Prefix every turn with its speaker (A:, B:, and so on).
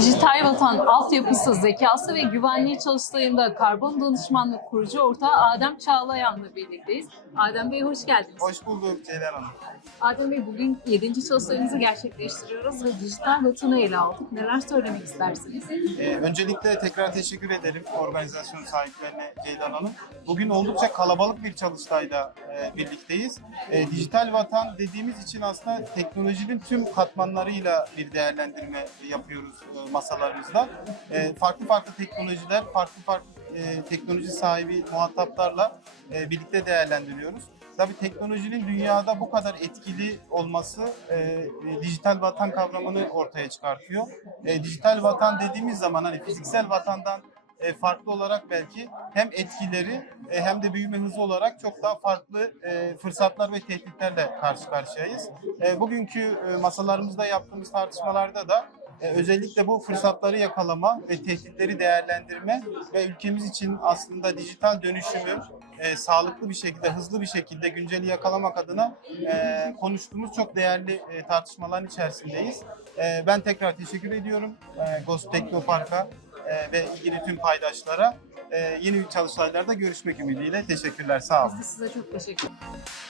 A: Dijital Vatan altyapısı, zekası ve güvenliği çalıştayında karbon danışmanlık kurucu ortağı Adem Çağlayan'la birlikteyiz. Adem Bey hoş geldiniz.
B: Hoş bulduk Ceylan Hanım.
A: Adem Bey bugün 7. çalıştayımızı gerçekleştiriyoruz ve dijital vatanı ele aldık. Neler söylemek istersiniz?
B: Ee, öncelikle tekrar teşekkür ederim organizasyon sahiplerine Ceylan Hanım. Bugün oldukça kalabalık bir çalıştayda e, birlikteyiz. E, dijital vatan dediğimiz için aslında teknolojinin tüm katmanlarıyla bir değerlendirme yapıyoruz e, masalarımızda. Farklı farklı teknolojiler, farklı farklı teknoloji sahibi muhataplarla birlikte değerlendiriyoruz. Tabii teknolojinin dünyada bu kadar etkili olması e, dijital vatan kavramını ortaya çıkartıyor. E, dijital vatan dediğimiz zaman hani fiziksel vatandan e, farklı olarak belki hem etkileri e, hem de büyüme hızı olarak çok daha farklı e, fırsatlar ve tehditlerle karşı karşıyayız. E, bugünkü e, masalarımızda yaptığımız tartışmalarda da e, özellikle bu fırsatları yakalama ve tehditleri değerlendirme ve ülkemiz için aslında dijital dönüşümü e, sağlıklı bir şekilde, hızlı bir şekilde günceli yakalamak adına e, konuştuğumuz çok değerli e, tartışmaların içerisindeyiz. E, ben tekrar teşekkür ediyorum e, Ghost Teknopark'a e, ve ilgili tüm paydaşlara e, yeni çalıştaylarda görüşmek ümidiyle. Teşekkürler, sağ olun.
A: Biz de size çok teşekkür ederiz.